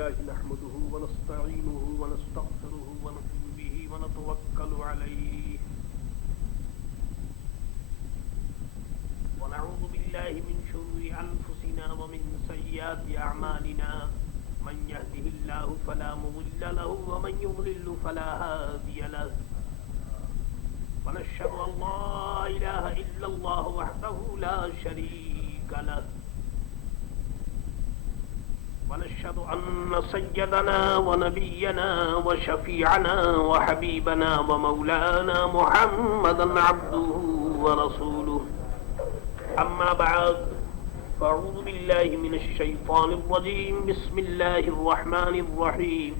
لله نحمده ونستعينه ونستغفره ونؤمن به ونتوكل عليه ونعوذ بالله من شرور أنفسنا ومن سيئات أعمالنا من يهده الله فلا مضل له ومن يضلل فلا هادي له ونشهد أن لا إله إلا الله وحده لا شريك له ونشهد أن سيدنا ونبينا وشفيعنا وحبيبنا ومولانا محمدا عبده ورسوله أما بعد فأعوذ بالله من الشيطان الرجيم بسم الله الرحمن الرحيم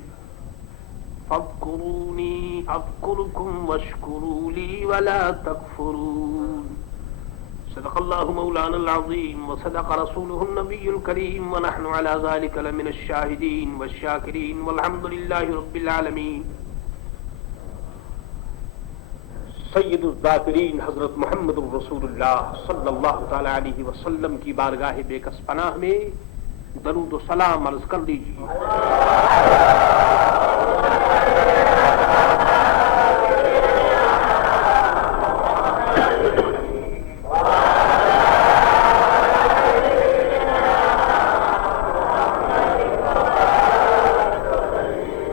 فاذكروني أذكركم واشكروا لي ولا تكفرون صدق الله مولانا العظيم وصدق رسوله النبي الكريم ونحن على ذلك لمن الشاهدين والشاكرين والحمد لله رب العالمين. سید الذاکرین حضرت محمد الرسول اللہ صلی اللہ تعالی علیہ وسلم کی بارگاہ بے کس پناہ میں درود و سلام عرض کر دیجیے.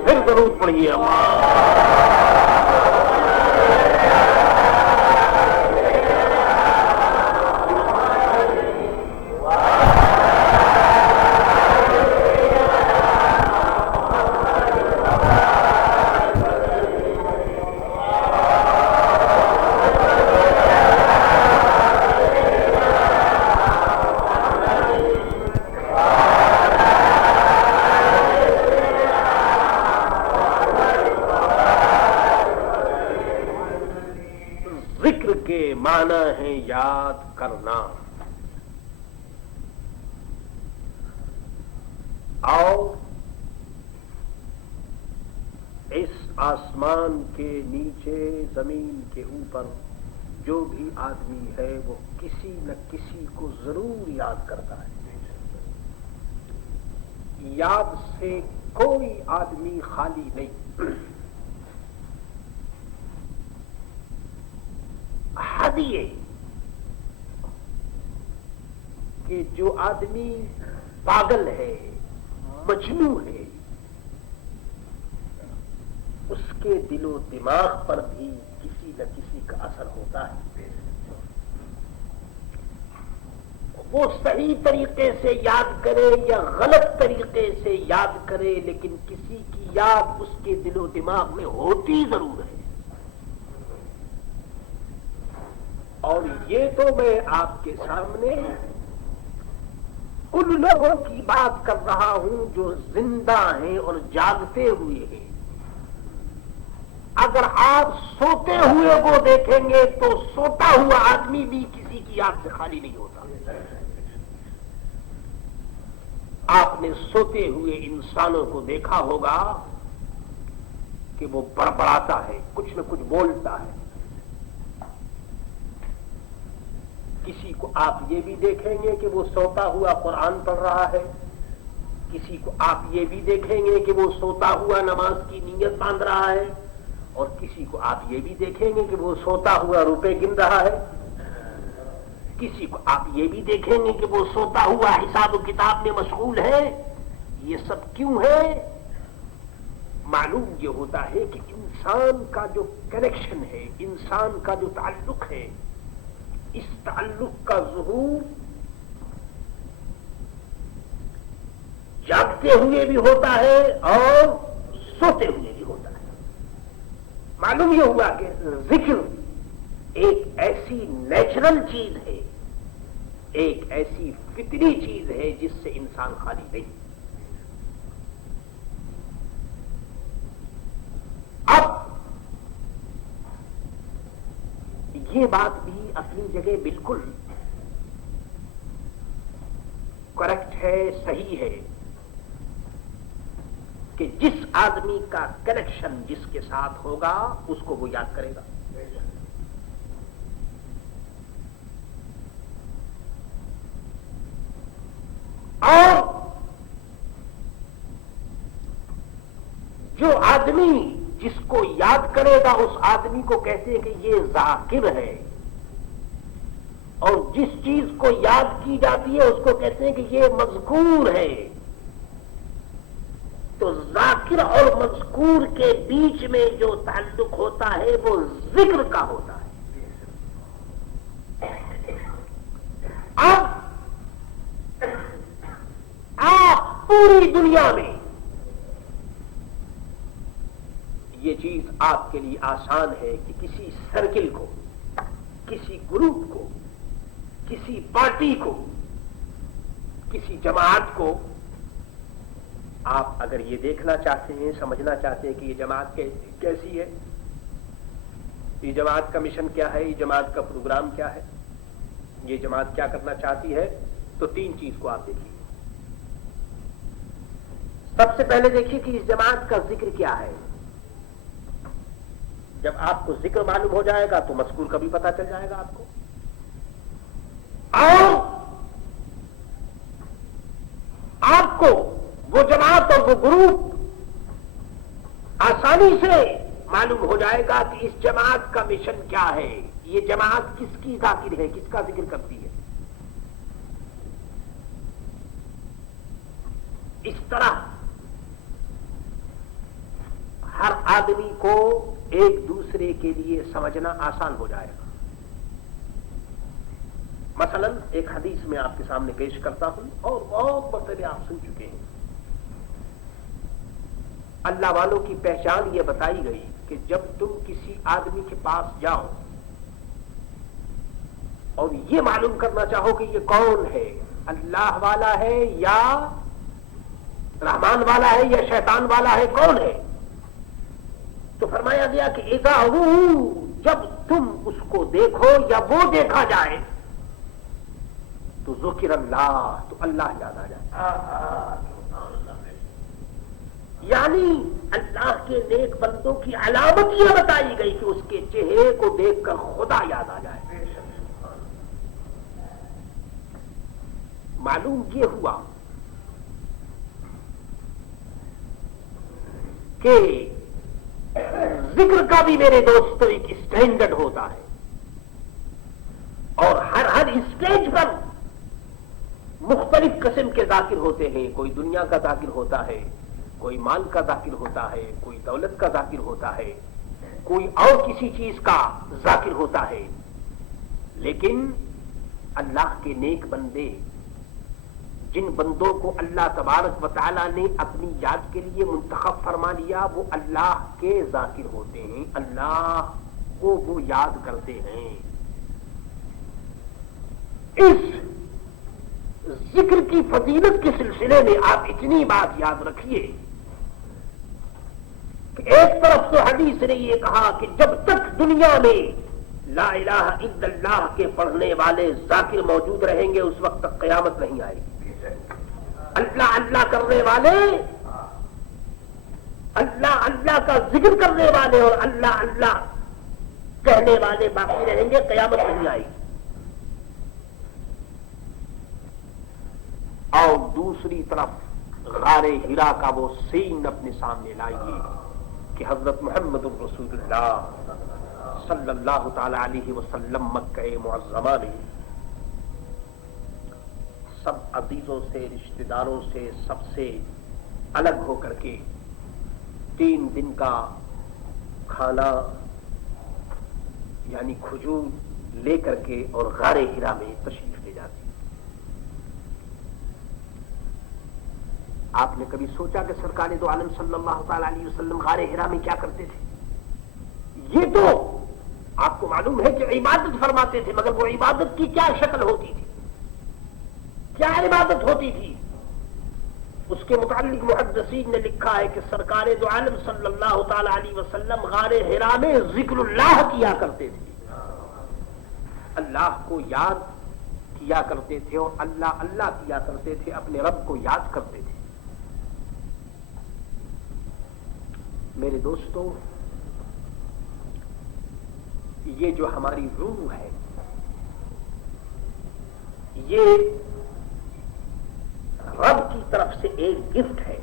پھر درود پڑھیے. ذکر کے معنی ہے یاد کرنا. اور اس آسمان کے نیچے زمین کے اوپر جو بھی آدمی ہے وہ کسی نہ کسی کو ضرور یاد کرتا ہے. یاد سے کوئی آدمی خالی نہیں. حد یہ کہ جو آدمی پاگل ہے مجنوں ہے اس کے دل و دماغ پر بھی کسی نہ کسی کا اثر ہوتا ہے. وہ صحیح طریقے سے یاد کرے یا غلط طریقے سے یاد کرے لیکن کسی کی یاد اس کے دل و دماغ میں ہوتی ضرور ہے. اور یہ تو میں آپ کے سامنے ان لوگوں کی بات کر رہا ہوں جو زندہ ہیں اور جاگتے ہوئے ہیں. اگر آپ سوتے ہوئے کو دیکھیں گے تو سوتا ہوا آدمی بھی کسی کی یاد سے خالی نہیں ہوتا. آپ نے سوتے ہوئے انسانوں کو دیکھا ہوگا کہ وہ بڑبڑاتا ہے, کچھ نہ کچھ بولتا ہے. کسی کو آپ یہ بھی دیکھیں گے کہ وہ سوتا ہوا قرآن پڑھ رہا ہے. کسی کو آپ یہ بھی دیکھیں گے کہ وہ سوتا ہوا نماز کی نیت باندھ رہا ہے. اور کسی کو آپ یہ بھی دیکھیں گے کہ وہ سوتا ہوا روپے گن رہا ہے. کسی کو آپ یہ بھی دیکھیں گے کہ وہ سوتا ہوا حساب و کتاب میں مشغول ہے. یہ سب کیوں ہے؟ معلوم یہ ہوتا ہے کہ انسان کا جو کنیکشن ہے, انسان کا جو تعلق ہے, اس تعلق کا ظہور جاگتے ہوئے بھی ہوتا ہے اور سوتے ہوئے بھی ہوتا ہے. معلوم یہ ہوا کہ ذکر ایک ایسی نیچرل چیز ہے, ایک ایسی فطری چیز ہے جس سے انسان خالی نہیں. اب یہ بات بھی اپنی جگہ بالکل کریکٹ ہے, صحیح ہے کہ جس آدمی کا کنیکشن جس کے ساتھ ہوگا اس کو وہ یاد کرے گا. اور جو آدمی جس کو یاد کرے گا اس آدمی کو کہتے ہیں کہ یہ ذاکر ہے، اور جس چیز کو یاد کی جاتی ہے اس کو کہتے ہیں کہ یہ مذکور ہے۔ تو ذاکر اور مذکور کے بیچ میں جو تعلق ہوتا ہے وہ ذکر کا ہوتا ہے۔ اب آپ پوری دنیا میں یہ چیز آپ کے لیے آسان ہے کہ کسی سرکل کو، کسی گروپ کو، کسی پارٹی کو، کسی جماعت کو آپ اگر یہ دیکھنا چاہتے ہیں، سمجھنا چاہتے ہیں کہ یہ جماعت کیسی ہے، یہ جماعت کا مشن کیا ہے، یہ جماعت کا پروگرام کیا ہے، یہ جماعت کیا کرنا چاہتی ہے، تو تین چیز کو آپ دیکھیے۔ سب سے پہلے دیکھیے کہ اس جماعت کا ذکر کیا ہے۔ جب آپ کو ذکر معلوم ہو جائے گا تو مذکور کا بھی پتہ چل جائے گا آپ کو، اور آپ کو وہ جماعت اور وہ گروپ آسانی سے معلوم ہو جائے گا کہ اس جماعت کا مشن کیا ہے، یہ جماعت کس کی ذاکر ہے، کس کا ذکر کرتی ہے۔ اس طرح ہر آدمی کو ایک دوسرے کے لیے سمجھنا آسان ہو جائے گا۔ مثلا ایک حدیث میں آپ کے سامنے پیش کرتا ہوں اور بہت مرتبہ آپ سن چکے ہیں۔ اللہ والوں کی پہچان یہ بتائی گئی کہ جب تم کسی آدمی کے پاس جاؤ اور یہ معلوم کرنا چاہو کہ یہ کون ہے، اللہ والا ہے یا رحمان والا ہے یا شیطان والا ہے، کون ہے، تو فرمایا گیا کہ اذا جب تم اس کو دیکھو یا وہ دیکھا جائے تو ذکر اللہ، تو اللہ یاد آ جائے۔ یعنی اللہ کے نیک بندوں کی علامت یہ بتائی گئی کہ اس کے چہرے کو دیکھ کر خدا یاد آ جائے۔ معلوم یہ ہوا کہ ذکر کا بھی میرے دوستو ایک اسٹینڈرڈ ہوتا ہے، اور ہر اسٹیج پر مختلف قسم کے ذاکر ہوتے ہیں۔ کوئی دنیا کا ذاکر ہوتا ہے، کوئی مال کا ذاکر ہوتا ہے، کوئی دولت کا ذاکر ہوتا ہے، کوئی اور کسی چیز کا ذاکر ہوتا ہے۔ لیکن اللہ کے نیک بندے، جن بندوں کو اللہ تبارک و تعالی نے اپنی یاد کے لیے منتخب فرما لیا، وہ اللہ کے ذاکر ہوتے ہیں، اللہ کو وہ یاد کرتے ہیں۔ اس ذکر کی فضیلت کے سلسلے میں آپ اتنی بات یاد رکھیے کہ ایک طرف تو حدیث نے یہ کہا کہ جب تک دنیا میں لا الہ الا اللہ کے پڑھنے والے ذاکر موجود رہیں گے اس وقت تک قیامت نہیں آئے گی۔ اللہ اللہ کرنے والے، اللہ اللہ کا ذکر کرنے والے اور اللہ اللہ کہنے والے باقی رہیں گے، قیامت نہیں آئے گی۔ اور دوسری طرف غار ہرا کا وہ سین اپنے سامنے لائیے کہ حضرت محمد رسول اللہ صلی اللہ تعالی علیہ وسلم مکہ معظمہ میں سب عزیزوں سے، رشتہ داروں سے، سب سے الگ ہو کر کے 3 دن کا کھانا یعنی کھجور لے کر کے اور غار ہرا میں تشریف لے جاتے۔ آپ نے کبھی سوچا کہ سرکار دو عالم صلی اللہ تعالی علیہ وسلم غار ہرا میں کیا کرتے تھے؟ یہ تو آپ کو معلوم ہے کہ عبادت فرماتے تھے، مگر وہ عبادت کی کیا شکل ہوتی تھی، کیا عبادت ہوتی تھی؟ اس کے متعلق محدثین نے لکھا ہے کہ سرکار دو عالم صلی اللہ تعالی علیہ وسلم غار ہرا میں ذکر اللہ کیا کرتے تھے، اللہ کو یاد کیا کرتے تھے اور اللہ اللہ کیا کرتے تھے، اپنے رب کو یاد کرتے تھے۔ میرے دوستو، یہ جو ہماری روح ہے، یہ رب کی طرف سے ایک گفٹ ہے۔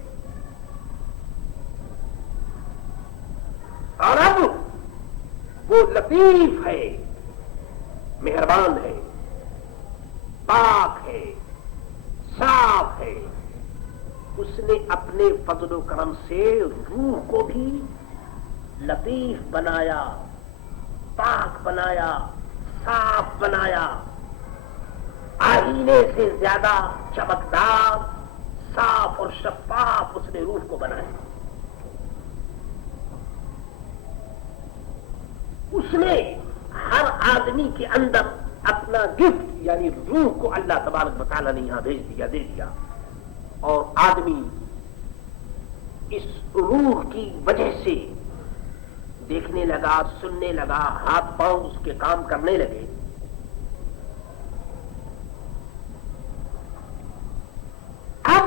وہ لطیف ہے، مہربان ہے، پاک ہے، صاف ہے. اس نے اپنے فضل و کرم سے روح کو بھی لطیف بنایا، پاک بنایا، صاف بنایا، آئینے سے زیادہ چمکدار، صاف اور شفاف اس نے روح کو بنایا. اس نے ہر آدمی کے اندر اپنا گفٹ یعنی روح کو اللہ تبارک و تعالیٰ نے یہاں بھیج دیا، دے دیا، اور آدمی اس روح کی وجہ سے دیکھنے لگا، سننے لگا، ہاتھ پاؤں اس کے کام کرنے لگے. اب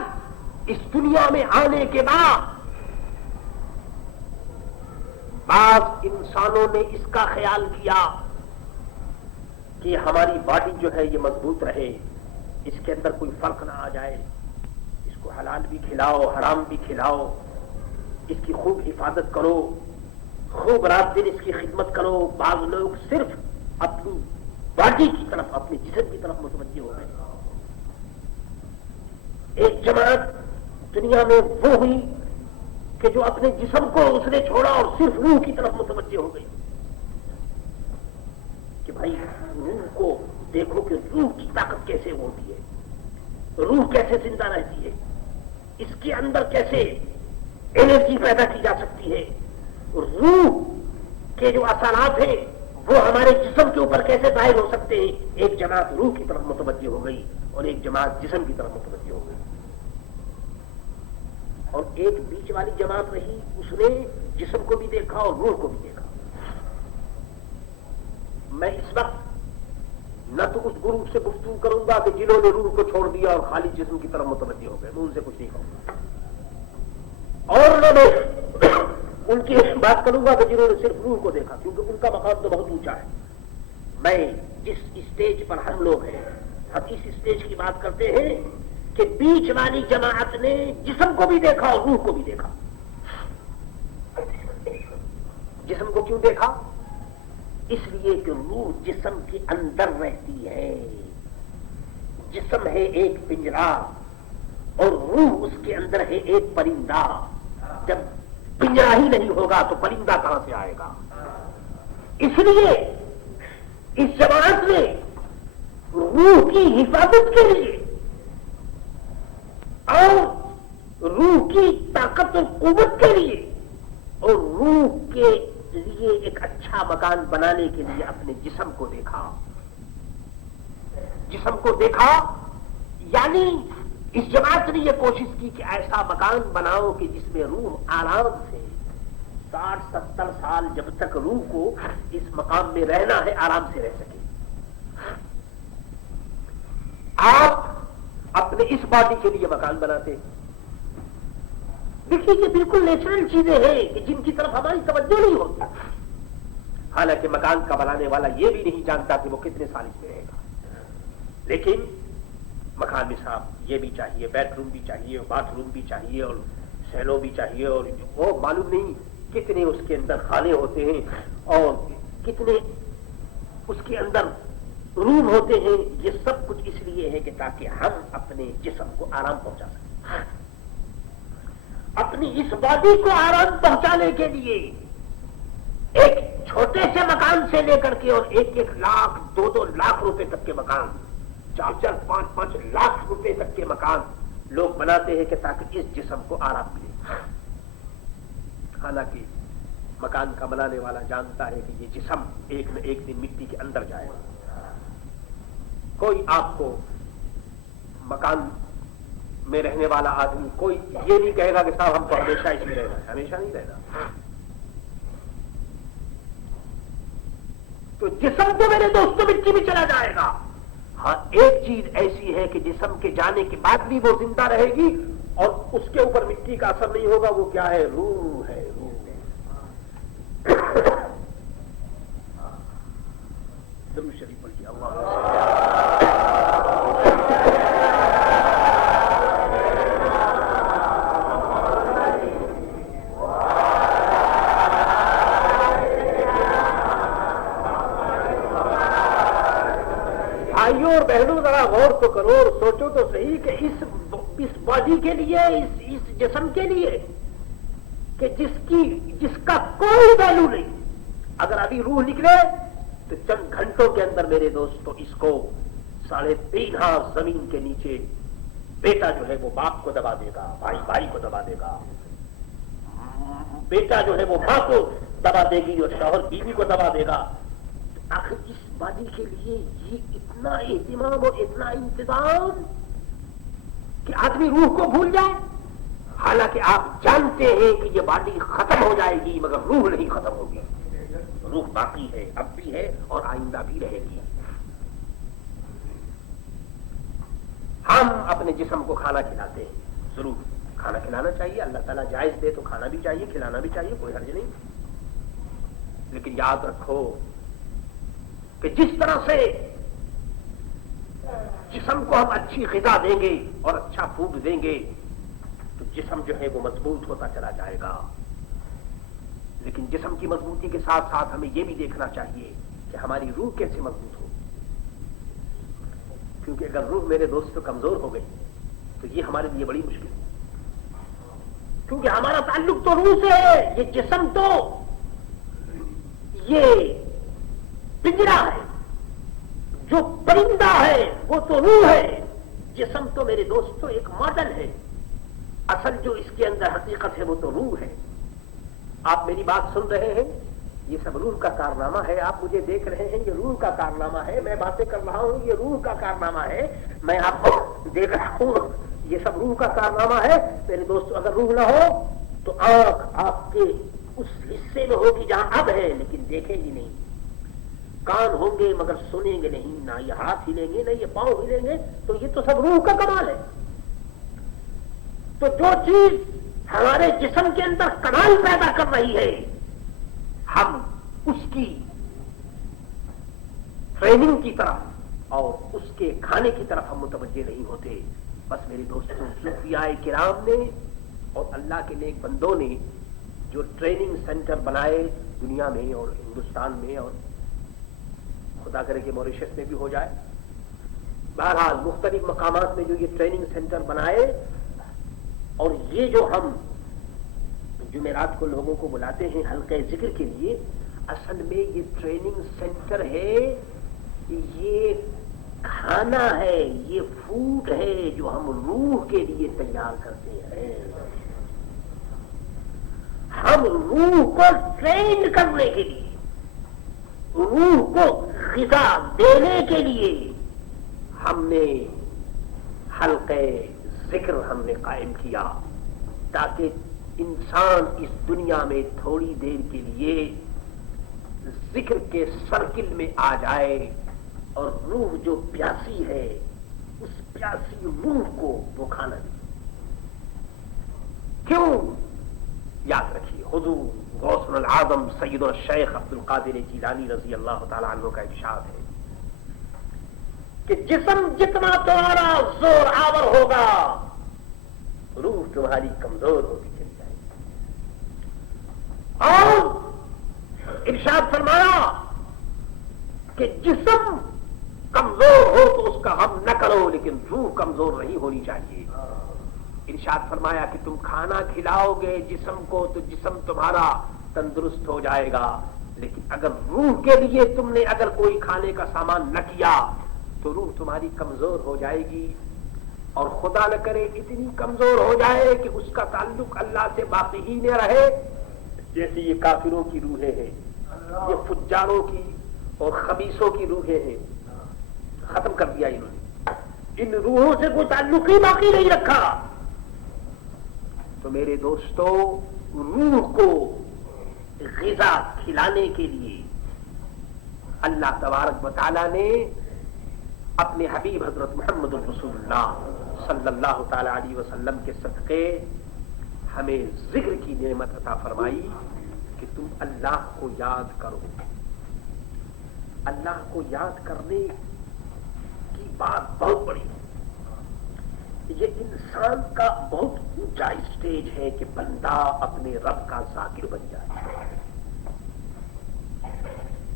اس دنیا میں آنے کے بعد بعض انسانوں نے اس کا خیال کیا کہ ہماری باڈی جو ہے یہ مضبوط رہے، اس کے اندر کوئی فرق نہ آ جائے، اس کو حلال بھی کھلاؤ، حرام بھی کھلاؤ، اس کی خوب حفاظت کرو، خوب رات دن اس کی خدمت کرو. بعض لوگ صرف اپنی باڈی کی طرف، اپنے جسم کی طرف متوجہ ہو گئے. ایک جماعت دنیا میں وہ ہوئی کہ جو اپنے جسم کو اس نے چھوڑا اور صرف روح کی طرف متوجہ ہو گئی کہ بھائی روح کو دیکھو کہ روح کی طاقت کیسے ہوتی ہے، روح کیسے زندہ رہتی ہے، اس کے اندر کیسے انرجی پیدا کی جا سکتی ہے، روح کے جو اثرات ہیں وہ ہمارے جسم کے اوپر کیسے ظاہر ہو سکتے ہیں. ایک جماعت روح کی طرف متوجہ ہو گئی اور ایک جماعت جسم کی طرف متوجہ ہو گئی، اور ایک بیچ والی جماعت رہی، اس نے جسم کو بھی دیکھا اور روح کو بھی دیکھا. میں اس وقت نہ تو اس گروپ سے گفتگو کروں گا کہ جنہوں نے روح کو چھوڑ دیا اور خالی جسم کی طرف متوجہ ہو گئے، میں ان سے کچھ نہیں کہوں گا. اور انہوں نے ان کی بات کروں گا کہ جنہوں نے صرف روح کو دیکھا، کیونکہ ان کا مقام تو بہت اونچا ہے. میں جس اسٹیج پر ہم لوگ ہیں، ہم اس اسٹیج کی بات کرتے ہیں کہ بیچ والی جماعت نے جسم کو بھی دیکھا اور روح کو بھی دیکھا. جسم کو کیوں دیکھا؟ اس لیے کہ روح جسم کے اندر رہتی ہے. جسم ہے ایک پنجرا اور روح اس کے اندر ہے ایک پرندہ. جب پنجرا ہی نہیں ہوگا تو پرندہ کہاں سے آئے گا؟ اس لیے اس جماعت نے روح کی حفاظت کے لیے اور روح کی طاقت اور قوت کے لیے اور روح کے لیے ایک اچھا مکان بنانے کے لیے اپنے جسم کو دیکھا. جسم کو دیکھا یعنی اس جماعت نے یہ کوشش کی کہ ایسا مکان بناؤ کہ جس میں روح آرام سے 60-70 سال جب تک روح کو اس مقام میں رہنا ہے آرام سے رہ سکے. آپ اپنے اس باڈی کے لیے مکان بناتے ہیں. دیکھیے یہ بالکل نیچرل چیزیں ہیں کہ جن کی طرف ہماری توجہ نہیں ہوتی. حالانکہ مکان کا بنانے والا یہ بھی نہیں جانتا کہ وہ کتنے سال اس میں رہے گا، لیکن مکان میں صاحب یہ بھی چاہیے، بیڈ روم بھی چاہیے، باتھ روم بھی چاہیے، اور سیلو بھی چاہیے، اور وہ معلوم نہیں کتنے اس کے اندر خانے ہوتے ہیں اور کتنے اس کے اندر روم ہوتے ہیں. یہ سب کچھ اس لیے ہے کہ تاکہ ہم اپنے جسم کو آرام پہنچا سکیں. اپنی اس باڈی کو آرام پہنچانے کے لیے ایک چھوٹے سے مکان سے لے کر کے اور 1-1 لاکھ 2-2 لاکھ روپے تک کے مکان، 4-4 5-5 لاکھ روپے تک کے مکان لوگ بناتے ہیں کہ تاکہ اس جسم کو آرام ملے. حالانکہ مکان کا بنانے والا جانتا ہے کہ یہ جسم ایک نہ ایک دن مٹی کے اندر جائے گا. کوئی آپ کو مکان میں رہنے والا آدمی کوئی یہ نہیں کہے گا کہ صاحب ہم تو ہمیشہ اس میں رہنا ہے، ہمیشہ نہیں رہنا. تو جسم تو میرے دوستوں مٹی میں چلا جائے گا. ہاں ایک چیز ایسی ہے کہ جسم کے جانے کے بعد بھی وہ زندہ رہے گی اور اس کے اوپر مٹی کا اثر نہیں ہوگا. وہ کیا ہے؟ روح ہے. روح درود شریف پڑھیے. بھائیوں اور بہنوں ذرا غور تو کرو اور سوچو تو صحیح کہ اس باڈی کے لیے، اس جسم کے لیے کہ جس کا کوئی ویلو نہیں، اگر ابھی روح نکلے تو چند گھنٹوں کے اندر میرے دوستو اس کو 3.5 ہاتھ زمین کے نیچے بیٹا جو ہے وہ باپ کو دبا دے گا، بھائی کو دبا دے گا، بیٹا جو ہے وہ ماں کو دبا دے گی اور شوہر بیوی کو دبا دے گا۔ آخر اس باڈی کے لیے یہ اتنا اہتمام اور اتنا انتظام کہ آدمی روح کو بھول جائے، حالانکہ آپ جانتے ہیں کہ یہ باڈی ختم ہو جائے گی مگر روح نہیں ختم ہوگی، روح باقی ہے، اب بھی ہے اور آئندہ بھی رہے گی۔ ہم اپنے جسم کو کھانا کھلاتے ہیں، ضرور کھانا کھلانا چاہیے، اللہ تعالیٰ جائز دے تو کھانا بھی چاہیے، کھلانا بھی چاہیے، کوئی حرج نہیں، لیکن یاد رکھو کہ جس طرح سے جسم کو ہم اچھی غذا دیں گے اور اچھا فوڈ دیں گے تو جسم جو ہے وہ مضبوط ہوتا چلا جائے گا، لیکن جسم کی مضبوطی کے ساتھ ساتھ ہمیں یہ بھی دیکھنا چاہیے کہ ہماری روح کیسے مضبوط ہو، کیونکہ اگر روح میرے دوستوں کمزور ہو گئی تو یہ ہمارے لیے بڑی مشکل ہے، کیونکہ ہمارا تعلق تو روح سے ہے، یہ جسم تو یہ پنجرا ہے، جو پرندہ ہے وہ تو روح ہے، جسم تو میرے دوستوں ایک ماڈل ہے، اصل جو اس کے اندر حقیقت ہے وہ تو روح ہے۔ آپ میری بات سن رہے ہیں، یہ سب روح کا کارنامہ ہے، آپ مجھے دیکھ رہے ہیں، یہ روح کا کارنامہ ہے، میں باتیں کر رہا ہوں، یہ روح کا کارنامہ ہے، میں آپ کو دیکھ رہا ہوں، یہ سب روح کا کارنامہ ہے۔ میرے دوستو اگر روح نہ ہو تو آنکھ آپ کے اس حصے میں ہوگی جہاں اب ہے لیکن دیکھیں گی نہیں، کان ہوں گے مگر سنیں گے نہیں، نہ یہ ہاتھ ہلیں گے نہ یہ پاؤں ہلیں گے، تو یہ تو سب روح کا کمال ہے۔ تو جو چیز ہمارے جسم کے اندر کمال پیدا کر رہی ہے ہم اس کی ٹریننگ کی طرف اور اس کے کھانے کی طرف ہم متوجہ نہیں ہوتے۔ بس میرے دوستوں صوفیاء کرام نے اور اللہ کے نیک بندوں نے جو ٹریننگ سینٹر بنائے دنیا میں اور ہندوستان میں اور خدا کرے کہ موریشس میں بھی ہو جائے، بہرحال مختلف مقامات میں جو یہ ٹریننگ سینٹر بنائے، اور یہ جو ہم جمعرات کو لوگوں کو بلاتے ہیں حلقہ ذکر کے لیے، اصل میں یہ ٹریننگ سینٹر ہے، یہ کھانا ہے، یہ فوڈ ہے جو ہم روح کے لیے تیار کرتے ہیں۔ ہم روح کو ٹرین کرنے کے لیے، روح کو غذا دینے کے لیے ہم نے حلقہ ذکر ہم نے قائم کیا، تاکہ انسان اس دنیا میں تھوڑی دیر کے لیے ذکر کے سرکل میں آ جائے اور روح جو پیاسی ہے اس پیاسی روح کو وہ کھانا دے۔ کیوں؟ یاد رکھیے حضور غوث العظم سید الشیخ عبد القادر جیلانی رضی اللہ تعالی عنہ کا ارشاد ہے کہ جسم جتنا تمہارا زور آور ہوگا روح تمہاری کمزور ہوتی چلی جائے گی، اور ارشاد فرمایا کہ جسم کمزور ہو تو اس کا غم نہ کرو، لیکن روح کمزور نہیں ہونی چاہیے۔ ارشاد فرمایا کہ تم کھانا کھلاؤ گے جسم کو تو جسم تمہارا تندرست ہو جائے گا، لیکن اگر روح کے لیے تم نے اگر کوئی کھانے کا سامان نہ کیا تو روح تمہاری کمزور ہو جائے گی، اور خدا نہ کرے اتنی کمزور ہو جائے کہ اس کا تعلق اللہ سے باقی ہی نہ رہے، جیسے یہ کافروں کی روحیں ہیں، یہ فجاروں کی اور خبیثوں کی روحیں ہیں، ختم کر دیا انہوں نے، ان روحوں سے کوئی تعلق ہی باقی نہیں رکھا۔ تو میرے دوستو روح کو غذا کھلانے کے لیے اللہ تبارک و تعالی نے اپنے حبیب حضرت محمد رسول اللہ صلی اللہ تعالی علیہ وسلم کے صدقے ہمیں ذکر کی نعمت عطا فرمائی کہ تم اللہ کو یاد کرو۔ اللہ کو یاد کرنے کی بات بہت بڑی ہے، یہ انسان کا بہت اونچا اسٹیج ہے کہ بندہ اپنے رب کا ذاکر بن جائے۔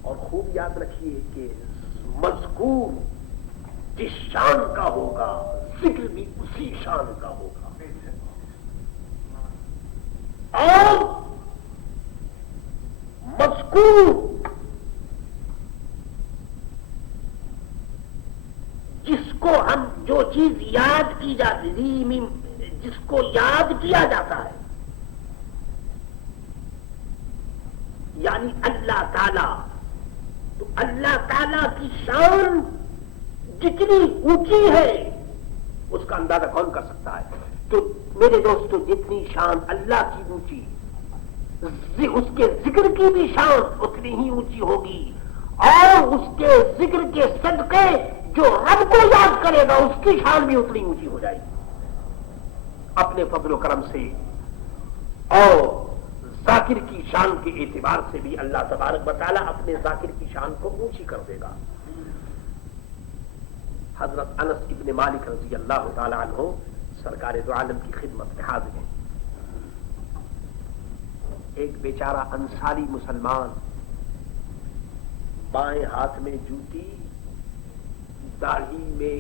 اور خوب یاد رکھیے کہ مذکور جس شان کا ہوگا ذکر بھی اسی شان کا ہوگا. اور مذکور جس کو ہم جو چیز یاد کی جاتی جس کو یاد کیا جاتا ہے یعنی اللہ تعالی, تو اللہ تعالی کی شان جتنی اونچی ہے اس کا اندازہ کون کر سکتا ہے. تو میرے دوستو جتنی شان اللہ کی اونچی اس کے ذکر کی بھی شان اتنی ہی اونچی ہوگی, اور اس کے ذکر کے صدقے جو رب کو یاد کرے گا اس کی شان بھی اتنی اونچی ہو جائے گی اپنے فضل و کرم سے. اور ذاکر کی شان کے اعتبار سے بھی اللہ تبارک و تعالی اپنے ذاکر کی شان کو اونچی کر دے گا. حضرت انس ابن مالک رضی اللہ تعالی عنہ سرکار دو عالم کی خدمت میں حاضر ہیں. ایک بیچارہ انصاری مسلمان بائیں ہاتھ میں جوتی, داڑھی میں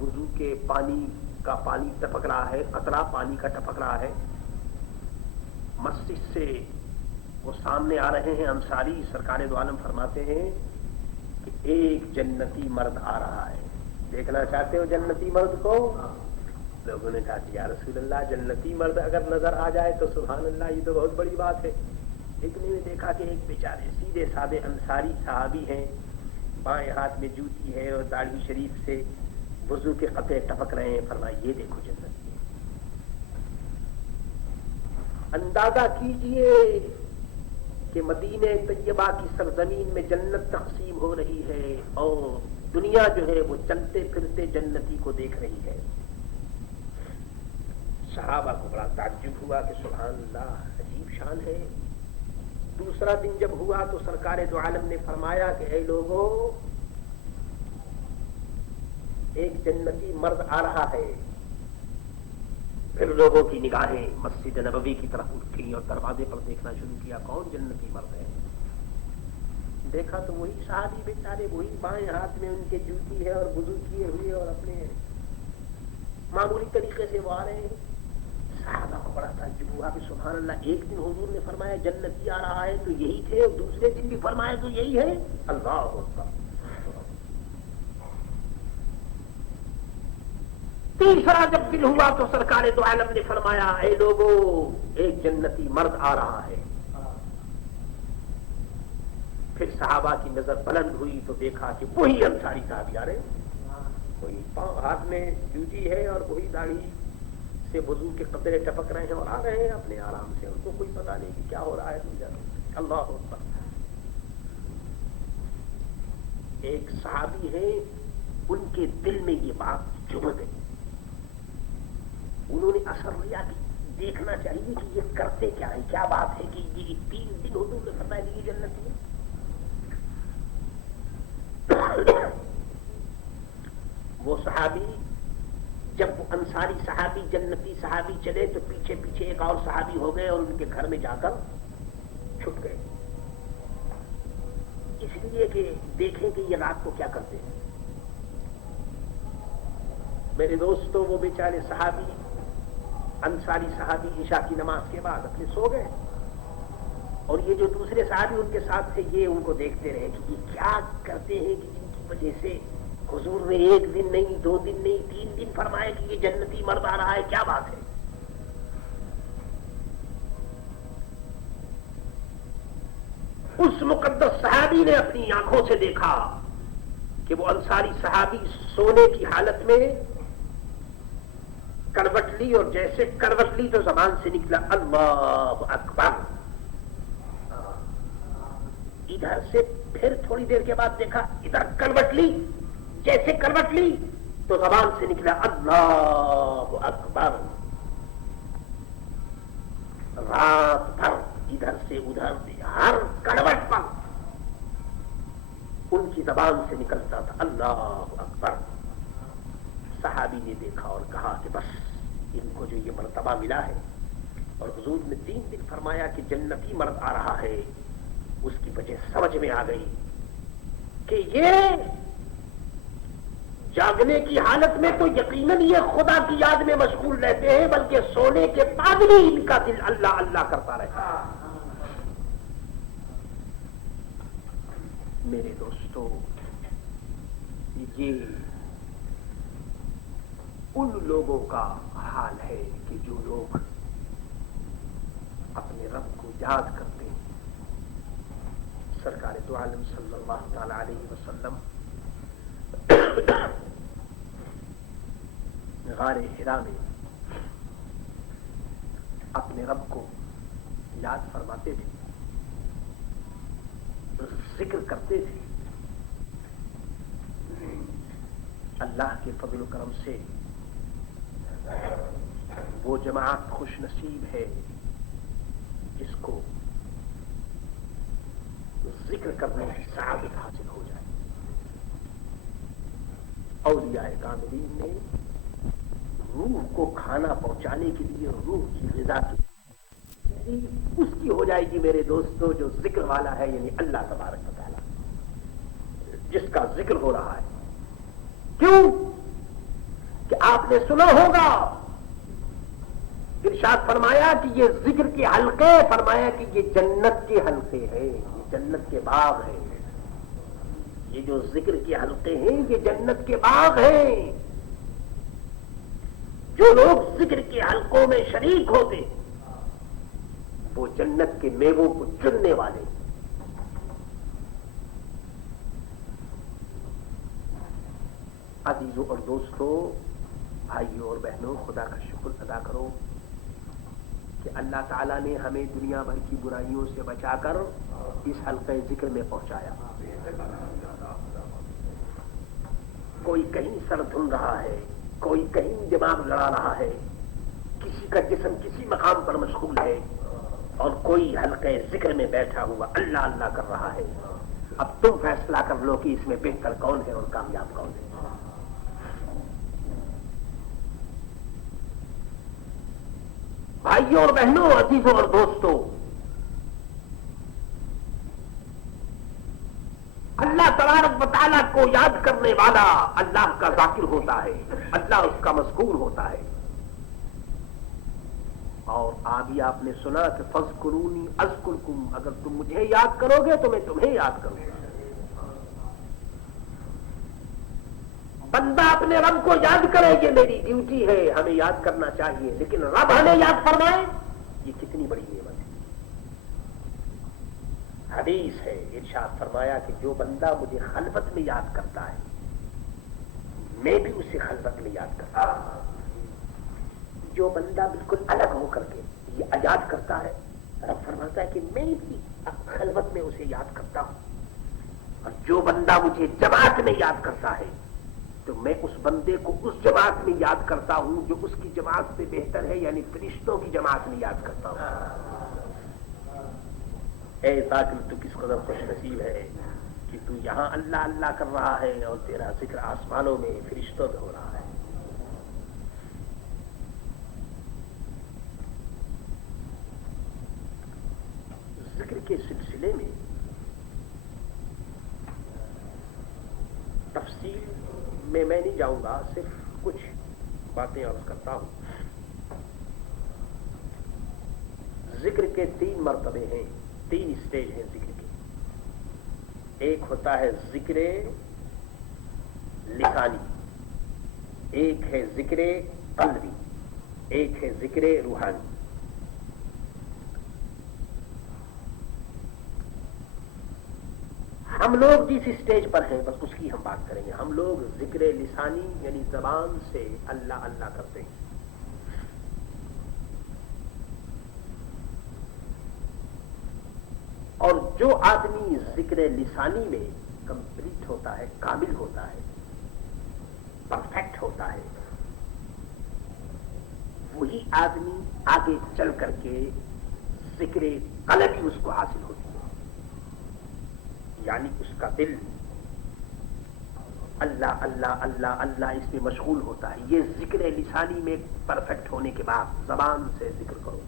وضو کے پانی کا پانی ٹپک رہا ہے, قطرہ پانی کا ٹپک رہا ہے. مسجد سے وہ سامنے آ رہے ہیں انصاری. سرکار دو عالم فرماتے ہیں کہ ایک جنتی مرد آ رہا ہے, دیکھنا چاہتے ہو جنتی مرد کو؟ لوگوں نے کہا کہ یا رسول اللہ جنتی مرد اگر نظر آ جائے تو سبحان اللہ یہ تو بہت بڑی بات ہے. لیکن میں نے دیکھا کہ ایک بیچارے سیدھے سادے انصاری صحابی ہیں, بائیں ہاتھ میں جوتی ہے اور داڑھی شریف سے وضو کے قطرے ٹپک رہے ہیں. فرمایا یہ دیکھو جنتی. اندازہ کیجئے کہ مدینہ طیبہ کی سرزمین میں جنت تقسیم ہو رہی ہے اور دنیا جو ہے وہ چلتے پھرتے جنتی کو دیکھ رہی ہے. صحابہ کو بڑا تعجب ہوا کہ سبحان اللہ عجیب شان ہے. دوسرا دن جب ہوا تو سرکار دو عالم نے فرمایا کہ اے لوگوں ایک جنتی مرد آ رہا ہے. پھر لوگوں کی نگاہیں مسجد نبوی کی طرف اٹھی اور دروازے پر دیکھنا شروع کیا کون جنتی مرد ہے. دیکھا تو وہی صحابی بیچارے, وہی بائیں ہاتھ میں ان کے جوتی ہے اور وضو کیے ہوئے اور اپنے معمولی طریقے سے وہ آ رہے ہیں. صحابہ کو بڑا تعجب ہوا کہ سبحان اللہ ایک دن حضور نے فرمایا جنتی آ رہا ہے تو یہی تھے, اور دوسرے دن بھی فرمایا تو یہی ہے. اللہ اکبر. تیسرا جب دن ہوا تو سرکار دو عالم نے فرمایا اے لوگوں ایک جنتی مرد آ رہا ہے. پھر صحابہ کی نظر بلند ہوئی تو دیکھا کہ وہی انصاری صحابی آ رہے, وہی ہاتھ میں جوتی ہے اور وہی داڑھی سے وضو کے قطرے ٹپک رہے ہیں اور آ رہے ہیں اپنے آرام سے. ان کو کوئی پتہ نہیں کہ کیا ہو رہا ہے دنیا میں. اللہ اکبر. ایک صحابی ہے, ان کے دل میں یہ بات چبھ گئی. انہوں نے اثر لیا کہ دیکھنا چاہیے کہ یہ کرتے کیا ہے, کیا بات ہے کہ یہ 3 دن حضور نے فرمایا کہ یہ جنتی ہے. وہ صحابی جب وہ انصاری صحابی جنتی صحابی چلے تو پیچھے پیچھے ایک اور صحابی ہو گئے اور ان کے گھر میں جا کر چھپ گئے, اس لیے کہ دیکھیں کہ یہ رات کو کیا کرتے ہیں. میرے دوستوں وہ بیچارے صحابی انصاری صحابی عشاء کی نماز کے بعد اپنے سو گئے, اور یہ جو دوسرے صحابی ان کے ساتھ تھے یہ ان کو دیکھتے رہے کہ یہ کیا کرتے ہیں کہ جن کی وجہ سے حضور نے 1 دن نہیں 2 دن نہیں 3 دن فرمائے کہ یہ جنتی مرد آ رہا ہے, کیا بات ہے. اس مقدس صحابی نے اپنی آنکھوں سے دیکھا کہ وہ انصاری صحابی سونے کی حالت میں کروٹ لی, اور جیسے کروٹ لی تو زبان سے نکلا اللہ اکبر. ادھر سے پھر تھوڑی دیر کے بعد دیکھا ادھر کروٹ لی, جیسے کروٹ لی تو زبان سے نکلا اللہ اکبر. رات بھر ادھر سے ادھر سے ہر کروٹ پر ان کی زبان سے نکلتا تھا اللہ اکبر. صحابی نے دیکھا اور کہا کہ بس ان کو جو یہ مرتبہ ملا ہے, اور حضور نے 3 دن فرمایا کہ جنتی مرد آ رہا ہے, اس کی وجہ سمجھ میں آ گئی کہ یہ جاگنے کی حالت میں تو یقیناً یہ خدا کی یاد میں مشغول رہتے ہیں، بلکہ سونے کے بعد بھی ان کا دل اللہ اللہ کرتا رہتا ہے۔ میرے دوستو، یہ ان لوگوں کا حال ہے کہ جو لوگ اپنے رب کو یاد کرتے ہیں۔ سرکار دو عالم صلی اللہ تعالی علیہ وسلم غار حرا میں اپنے رب کو یاد فرماتے تھے، ذکر کرتے تھے۔ اللہ کے فضل و کرم سے وہ جماعت خوش نصیب ہے جس کو ذکر کرنے کی سعادت حاصل ہو جائے۔ اولیاء کاملین نے روح کو کھانا پہنچانے کے لیے روح کی غذا کی، اس کی ہو جائے گی میرے دوستو جو ذکر والا ہے، یعنی اللہ تبارک و تعالی جس کا ذکر ہو رہا ہے۔ کیوں کہ آپ نے سنا ہوگا ارشاد فرمایا کہ یہ ذکر کے حلقے، فرمایا کہ یہ جنت کے حلقے ہیں، یہ جنت کے باغ ہیں۔ یہ جو ذکر کے حلقے ہیں یہ جنت کے باغ ہیں۔ جو لوگ ذکر کے حلقوں میں شریک ہوتے وہ جنت کے میووں کو چننے والے۔ عزیزوں اور دوستوں، بھائیوں اور بہنوں، خدا کا شکر ادا کرو کہ اللہ تعالیٰ نے ہمیں دنیا بھر کی برائیوں سے بچا کر اس حلقہ ذکر میں پہنچایا۔ کوئی کہیں سر دھن رہا ہے، کوئی کہیں دماغ لڑا رہا ہے، کسی کا جسم کسی مقام پر مشغول ہے، اور کوئی حلقہ ذکر میں بیٹھا ہوا اللہ اللہ کر رہا ہے۔ اب تم فیصلہ کر لو کہ اس میں بہتر کون ہے اور کامیاب کون ہے۔ بھائیوں اور بہنوں، عزیزوں اور دوستوں، اللہ تبارک و تعالیٰ کو یاد کرنے والا اللہ کا ذاکر ہوتا ہے، اللہ اس کا مذکور ہوتا ہے۔ اور ابھی آپ نے سنا کہ فاذکرونی اذکرکم، اگر تم مجھے یاد کرو گے تو میں تمہیں یاد کروں گا۔ بندہ اپنے رب کو یاد کرے، یہ میری ڈیوٹی ہے، ہمیں یاد کرنا چاہیے، لیکن رب ہمیں یاد فرمائے، یہ کتنی بڑی نعمت ہے۔ حدیث ہے، ارشاد فرمایا کہ جو بندہ مجھے خلوت میں یاد کرتا ہے میں بھی اسے خلوت میں یاد کرتا ہوں۔ جو بندہ بالکل الگ ہو کر کے یہ یاد کرتا ہے، رب فرماتا ہے کہ میں بھی خلوت میں اسے یاد کرتا ہوں۔ اور جو بندہ مجھے جماعت میں یاد کرتا ہے تو میں اس بندے کو اس جماعت میں یاد کرتا ہوں جو اس کی جماعت سے بہتر ہے، یعنی فرشتوں کی جماعت میں یاد کرتا ہوں۔ اے ذاکر، تو کس قدر خوش نصیب ہے کہ تو یہاں اللہ اللہ کر رہا ہے اور تیرا ذکر آسمانوں میں فرشتوں میں ہو رہا ہے۔ ذکر کے سلسلے میں تفصیل میں نہیں جاؤں گا، صرف کچھ باتیں عرض کرتا ہوں۔ ذکر کے 3 مرتبے ہیں، 3 اسٹیج ہیں ذکر کے۔ ایک ہوتا ہے ذکر لسانی، ایک ہے ذکر قلبی، ایک ہے ذکر روحانی۔ ہم لوگ جس اسٹیج پر ہیں بس اس کی ہم بات کریں گے۔ ہم لوگ ذکر لسانی یعنی زبان سے اللہ اللہ کرتے ہیں۔ اور جو آدمی ذکر لسانی میں کمپلیٹ ہوتا ہے، کامل ہوتا ہے، پرفیکٹ ہوتا ہے، وہی آدمی آگے چل کر کے ذکر قلبی اس کو حاصل ہوتی ہے، یعنی اس کا دل اللہ اللہ اللہ اللہ اس میں مشغول ہوتا ہے۔ یہ ذکر لسانی میں پرفیکٹ ہونے کے بعد زبان سے ذکر کرو۔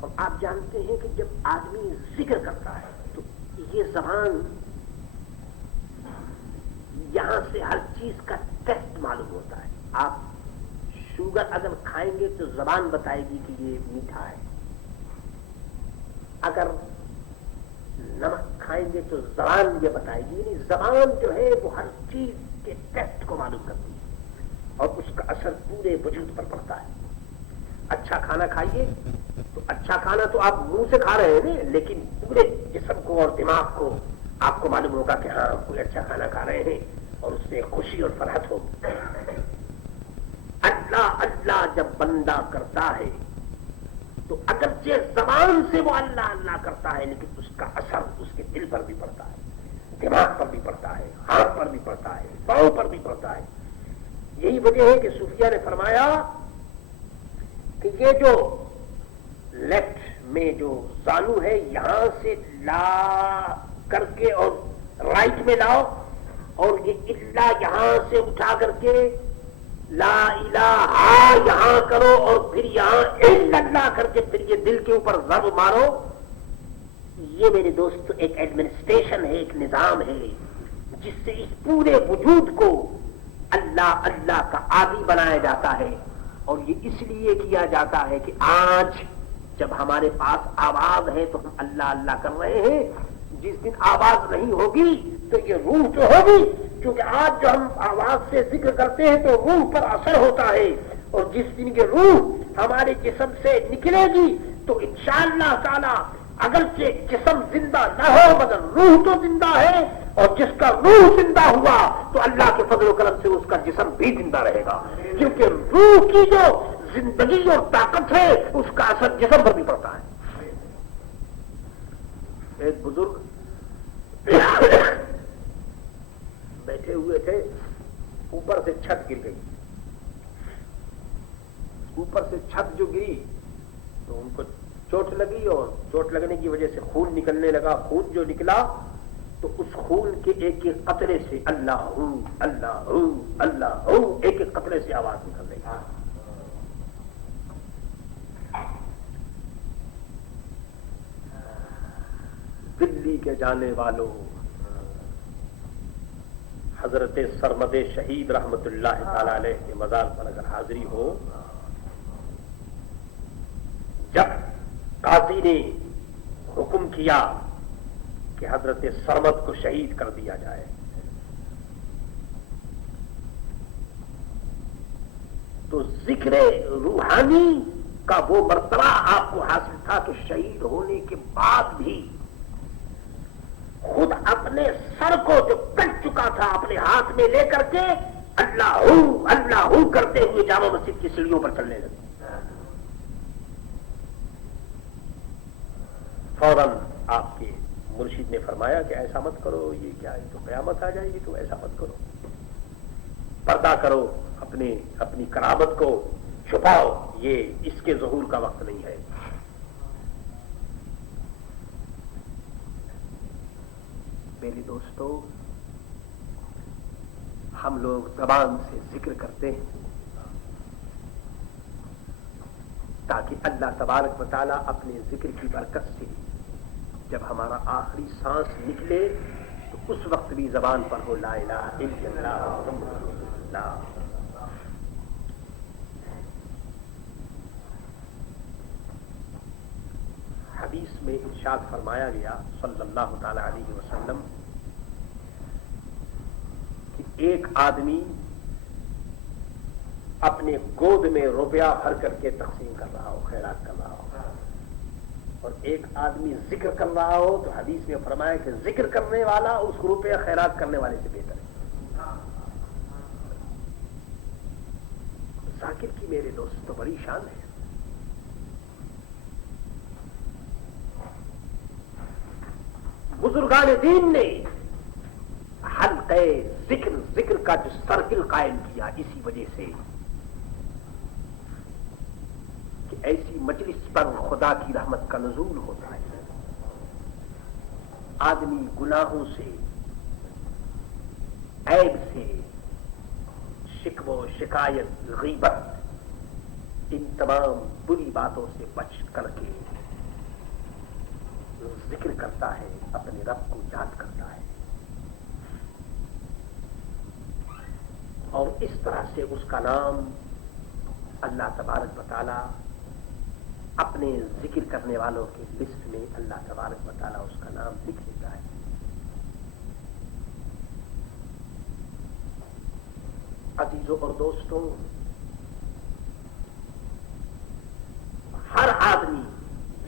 اور آپ جانتے ہیں کہ جب آدمی ذکر کرتا ہے تو یہ زبان یہاں سے ہر چیز کا ٹیسٹ معلوم ہوتا ہے. آپ شوگر اگر کھائیں گے تو زبان بتائے گی کہ یہ میٹھا ہے. اگر نمک کھائیں گے تو زبان یہ بتائے گی. یعنی زبان جو ہے وہ ہر چیز کے ٹیسٹ کو معلوم کرتی ہے اور اس کا اثر پورے وجود پر پڑتا ہے. اچھا کھانا کھائیے تو اچھا کھانا تو آپ منہ سے کھا رہے ہیں نا, لیکن پورے جسم کو اور دماغ کو آپ کو معلوم ہوگا کہ ہاں کوئی اچھا کھانا کھا رہے ہیں اور اس سے خوشی اور فرحت ہوگی. اللہ اللہ جب بندہ کرتا ہے تو اگرچہ زبان سے وہ اللہ اللہ کرتا ہے, لیکن اس کا اثر اس کے دل پر بھی پڑتا ہے, دماغ پر بھی پڑتا ہے, ہاتھ پر بھی پڑتا ہے, پاؤں پر بھی پڑتا ہے. یہی وجہ ہے کہ صوفیہ نے فرمایا کہ یہ جو لیفٹ میں جو زانو ہے یہاں سے لا کر کے اور رائٹ میں لاؤ, اور یہ اللہ یہاں سے اٹھا کر کے لا الہ یہاں کرو, اور پھر یہاں الا اللہ کر کے پھر یہ دل کے اوپر ضرب مارو. یہ میرے دوست ایک ایڈمنسٹریشن ہے, ایک نظام ہے جس سے اس پورے وجود کو اللہ اللہ کا عادی بنایا جاتا ہے. اور یہ اس لیے کیا جاتا ہے کہ آج جب ہمارے پاس آواز ہے تو ہم اللہ اللہ کر رہے ہیں. جس دن آواز نہیں ہوگی تو یہ روح تو ہوگی, کیونکہ آج جو ہم آواز سے ذکر کرتے ہیں تو روح پر اثر ہوتا ہے, اور جس دن یہ روح ہمارے جسم سے نکلے گی تو انشاءاللہ تعالی اگرچہ جسم زندہ نہ ہو مگر روح تو زندہ ہے, اور جس کا روح زندہ ہوا تو اللہ کے فضل و کرم سے اس کا جسم بھی زندہ رہے گا, کیونکہ روح کی جو زندگی اور طاقت ہے اس کا اثر جسم پر بھی پڑتا ہے. ایک بزرگ بیٹھے ہوئے تھے, اوپر سے چھت گر گئی. اوپر سے چھت جو گری تو ان کو چوٹ لگی, اور چوٹ لگنے کی وجہ سے خون نکلنے لگا. خون جو نکلا تو اس خون کے ایک ایک قطرے سے اللہ ہوں اللہ ہوں اللہ ہوں ایک ایک قطرے سے آواز نکل رہی. دلی کے جانے والوں, حضرت سرمد شہید رحمت اللہ تعالی علیہ کے مزار پر اگر حاضری ہو, جب قاضی نے حکم کیا کہ حضرت سرمد کو شہید کر دیا جائے, تو ذکر روحانی کا وہ مرتبہ آپ کو حاصل تھا کہ شہید ہونے کے بعد بھی خود اپنے سر کو جو کٹ چکا تھا اپنے ہاتھ میں لے کر کے اللہ ہوں کرتے ہوئے جامع مسجد کی سیڑھیوں پر چلنے لگے. فوراً آپ کے مرشد نے فرمایا کہ ایسا مت کرو, یہ کیا ہے, تو قیامت آ جائے گی, تو ایسا مت کرو, پردہ کرو, اپنی کرامت کو چھپاؤ, یہ اس کے ظہور کا وقت نہیں ہے. میرے دوستو, ہم لوگ زبان سے ذکر کرتے ہیں تاکہ اللہ تبارک و تعالیٰ اپنے ذکر کی برکت سے جب ہمارا آخری سانس نکلے تو اس وقت بھی زبان پر ہو لا الہ الا اللہ محمد رسول اللہ. حدیث میں ارشاد فرمایا گیا صلی اللہ تعالی علیہ وسلم کہ ایک آدمی اپنے گود میں روپیہ بھر کر کے تقسیم کر رہا ہو, خیرات کر رہا ہو, اور ایک آدمی ذکر کر رہا ہو, تو حدیث میں فرمایا کہ ذکر کرنے والا اس روپیہ خیرات کرنے والے سے بہتر ہے. ذاکر کی میرے دوست تو بڑی شان ہے. بزرگان دین نے حلقے ذکر کا جو سرکل قائم کیا اسی وجہ سے کہ ایسی مجلس پر خدا کی رحمت کا نزول ہوتا ہے. آدمی گناہوں سے, عیب سے, شکوہ و شکایت, غیبت, ان تمام بری باتوں سے بچ کر کے ذکر کرتا ہے, اپنے رب کو یاد کرتا ہے. اور اس طرح سے اس کا نام اللہ تبارک و تعالی اپنے ذکر کرنے والوں کی لسٹ میں اللہ تبارک و تعالی اس کا نام لکھ دیتا ہے. عزیزوں اور دوستوں، ہر آدمی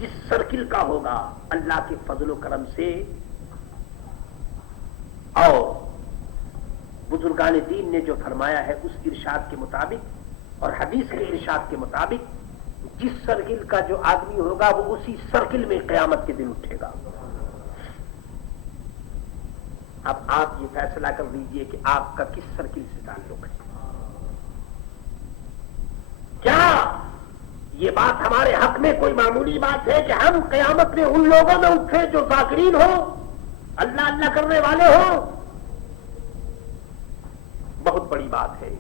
جس سرکل کا ہوگا اللہ کے فضل و کرم سے اور بزرگان دین نے جو فرمایا ہے اس ارشاد کے مطابق اور حدیث کے ارشاد کے مطابق جس سرکل کا جو آدمی ہوگا وہ اسی سرکل میں قیامت کے دن اٹھے گا. اب آپ یہ فیصلہ کر لیجئے کہ آپ کا کس سرکل سے تعلق ہے. کیا یہ بات ہمارے حق میں کوئی معمولی بات ہے کہ ہم قیامت میں ان لوگوں میں اٹھے جو ذاکرین ہو، اللہ اللہ کرنے والے ہو؟ بہت بڑی بات ہے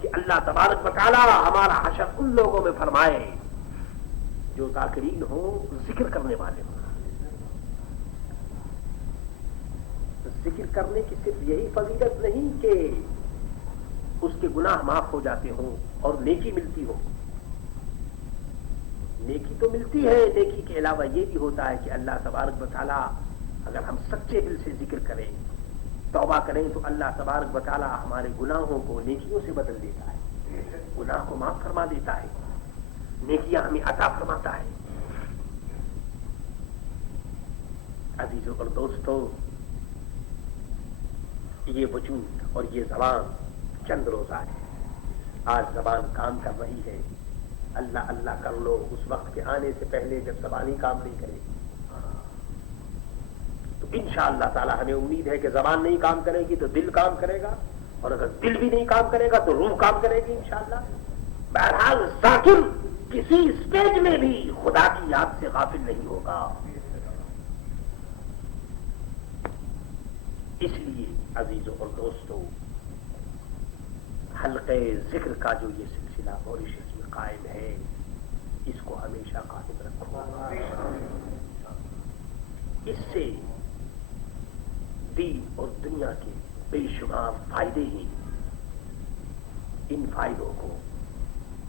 کہ اللہ تبارک و تعالی ہمارا حشر ان لوگوں میں فرمائے جو ذاکرین ہو، ذکر کرنے والے ہو. ذکر کرنے کی صرف یہی فضیلت نہیں کہ اس کے گناہ معاف ہو جاتے ہوں اور نیکی ملتی ہو. نیکی تو ملتی ہے، نیکی کے علاوہ یہ بھی ہوتا ہے کہ اللہ تبارک و تعالی اگر ہم سچے دل سے ذکر کریں، توبہ کریں تو اللہ تبارک و تعالی ہمارے گناہوں کو نیکیوں سے بدل دیتا ہے، گناہ کو معاف فرما دیتا ہے، نیکیاں ہمیں عطا فرماتا ہے. عزیزوں اور دوستوں، یہ وجود اور یہ زبان چند روزہ ہے. آج زبان کام کر رہی ہے. اللہ اللہ کر لو اس وقت کے آنے سے پہلے جب زبان ہی کام نہیں کرے گی تو انشاءاللہ تعالی ہمیں امید ہے کہ زبان نہیں کام کرے گی تو دل کام کرے گا، اور اگر دل بھی نہیں کام کرے گا تو روح کام کرے گی انشاءاللہ. بہرحال ذاکر کسی اسٹیج میں بھی خدا کی یاد سے غافل نہیں ہوگا. اس لیے عزیزوں اور دوستوں، حلقے ذکر کا جو یہ سلسلہ موریشس میں قائم ہے، اس کو ہمیشہ قائم رکھو. اس سے دین اور دنیا کے بے شمار فائدے ہی. ان فائدوں کو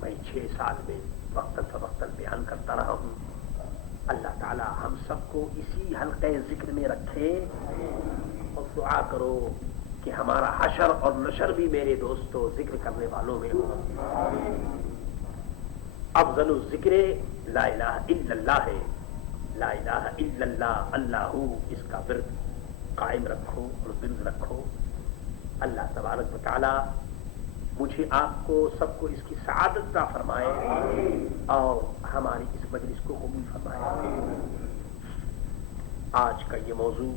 میں 6 سال میں وقتاً فوقتاً بیان کرتا رہا ہوں. اللہ تعالی ہم سب کو اسی حلقے ذکر میں رکھے اور دعا کرو کہ ہمارا حشر اور نشر بھی میرے دوستوں ذکر کرنے والوں میں ہو. افضل الذکر لا الہ الا اللہ ہے. لا الہ الا اللہ، اللہ، اس کا ورد قائم رکھو اور ورد رکھو. اللہ تبارک و تعالی مجھے آپ کو سب کو اس کی سعادت عطا فرمائے اور ہماری اس مجلس کو قبول فرمائے. آج کا یہ موضوع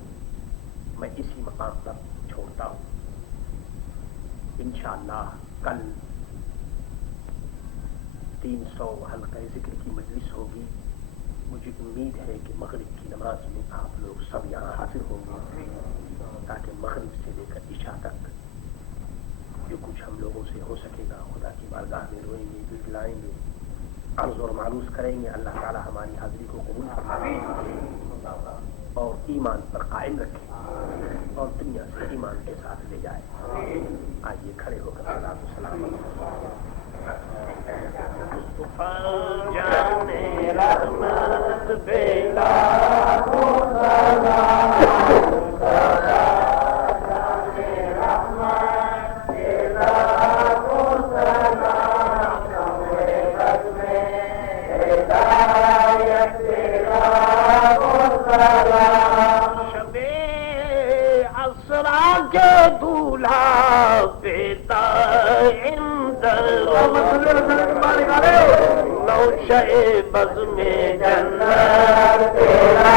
میں اسی مقام پر چھوڑتا ہوں. انشاءاللہ کل 300 حلقہ ذکر کی مجلس ہوگی. مجھے امید ہے کہ مغرب کی نماز میں آپ لوگ سب یہاں حاضر ہوں گے تاکہ مغرب سے لے کر عشاء تک جو کچھ ہم لوگوں سے ہو سکے گا خدا کی بارگاہ میں روئیں گے، گڑگڑائیں گے، عرض اور معروض کریں گے. اللہ تعالی ہماری حاضری کو قبول فرمائے اور ایمان پر قائم رکھے اور دنیا سے ایمان کے ساتھ لے جائے. آئیے کھڑے ہو کر صلاۃ و سلام بز میں جنت تیرا